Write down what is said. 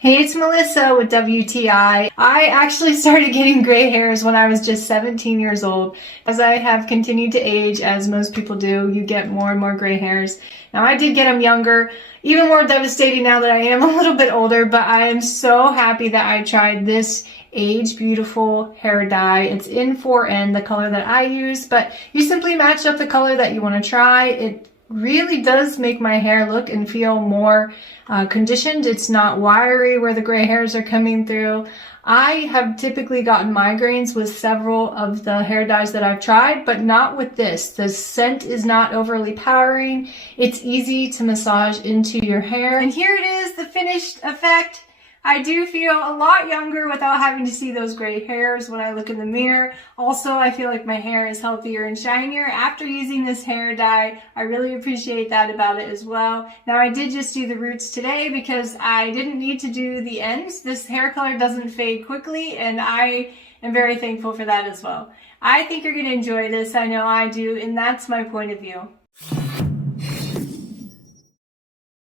Hey, it's Melissa with WTI. I actually started getting gray hairs when I was just 17 years old. As I have continued to age, as most people do, you get more and more gray hairs. Now, I did get them younger, even more devastating now that I am a little bit older, but I am so happy that I tried this AGEbeautiful hair dye. It's in 4N, the color that I use, but you simply match up the color that you want to try. It really does make my hair look and feel more conditioned. It's not wiry where the gray hairs are coming through. I have typically gotten migraines with several of the hair dyes that I've tried, but not with this. The scent is not overly powering. It's easy to massage into your hair. And here it is, the finished effect. I do feel a lot younger without having to see those gray hairs when I look in the mirror. Also, I feel like my hair is healthier and shinier after using this hair dye. I really appreciate that about it as well. Now, I did just do the roots today because I didn't need to do the ends. This hair color doesn't fade quickly, and I am very thankful for that as well. I think you're going to enjoy this. I know I do, and that's my point of view.